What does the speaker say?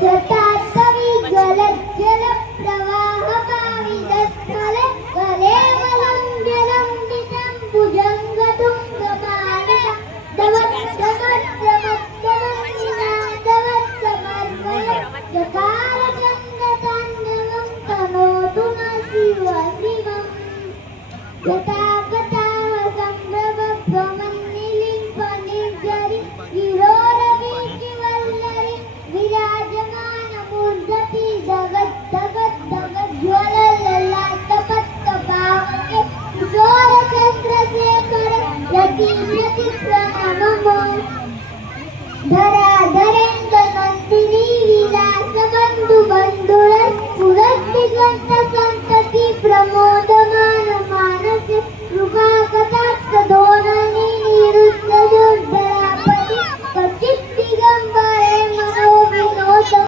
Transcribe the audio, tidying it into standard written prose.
शतास्तवी जलज्जल प्रवाहपावितस्थले कलेवलं जलम्बितं भुजङ्गतुङ्गपाणिना दवत्समर्वय जकारचन्द्रताण्डवं तनोतु न शिव शिवम् यथाकथाः सम्भ्रमभ्रमन्निलिम्पनिर्झरि गिरोरवीचिवल्लरि विराजमानमूर्धति जगज्जगज्ज्वलल्ललाटपट्टपावके किशोरचन्द्रशेखर रतिप्रणमो धराधरेन्द्र नन्दिनी विलास बन्धु बन्धुर स्फुरद्दिगन्त सन्तति प्रमोद